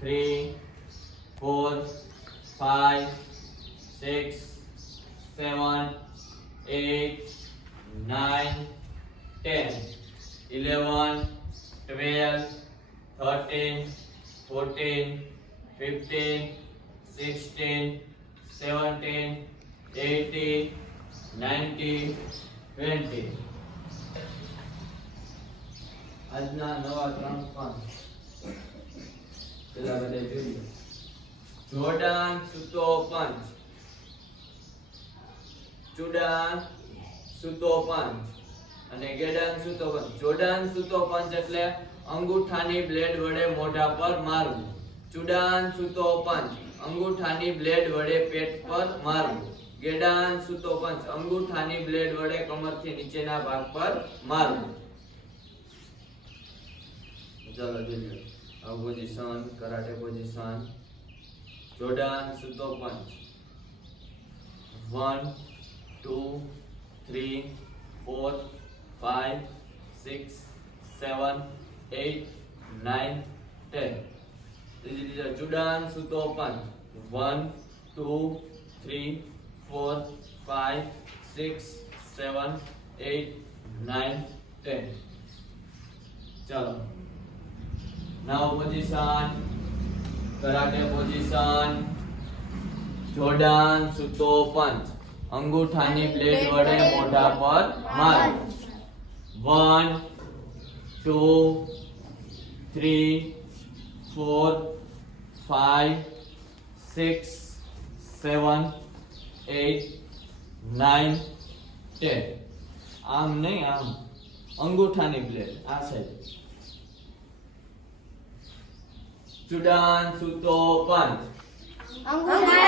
three, four, five, six, seven, eight, nine, ten, eleven, twelve, thirteen, fourteen, fifteen, sixteen, seventeen, eighteen, nineteen, twenty. આજના નવા ત્રણ પાંચ પેલા બધા જોઈએ જોડાણ સુતો પંચ ચુડાન સુતો પંચ અને ગેડાન સુતો પંચ જોડાન સુતો પંચ એટલે અંગૂઠાની બ્લેડ વડે મોઢા પર મારવું. ચુડાન સુતો પંચ અંગૂઠાની બ્લેડ વડે પેટ પર મારવું. ગેડાન સુતો પંચ અંગૂઠાની બ્લેડ વડે કમરથી નીચેના ભાગ પર મારવું. ચાલો જોઈએ. પોઝિશન કરાટે પોઝિશન જોડાન સૂતો punch one two three four five six seven eight nine ten ત્રીજી રીતે જોડાન સૂતો punch one two three four five six seven eight nine ten ચાલો now પોઝિશન કરાટે પોઝિશન જોડાન સૂતો પંચ. અંગૂઠાની પ્લેટ વડે મોઢા પર માર. One, two, three, four, five, six, seven eight nine ten. આમ નહીં, આમ. અંગૂઠાની પ્લેટ. આ સાઈડ. ચુડાન સૂતો પંચ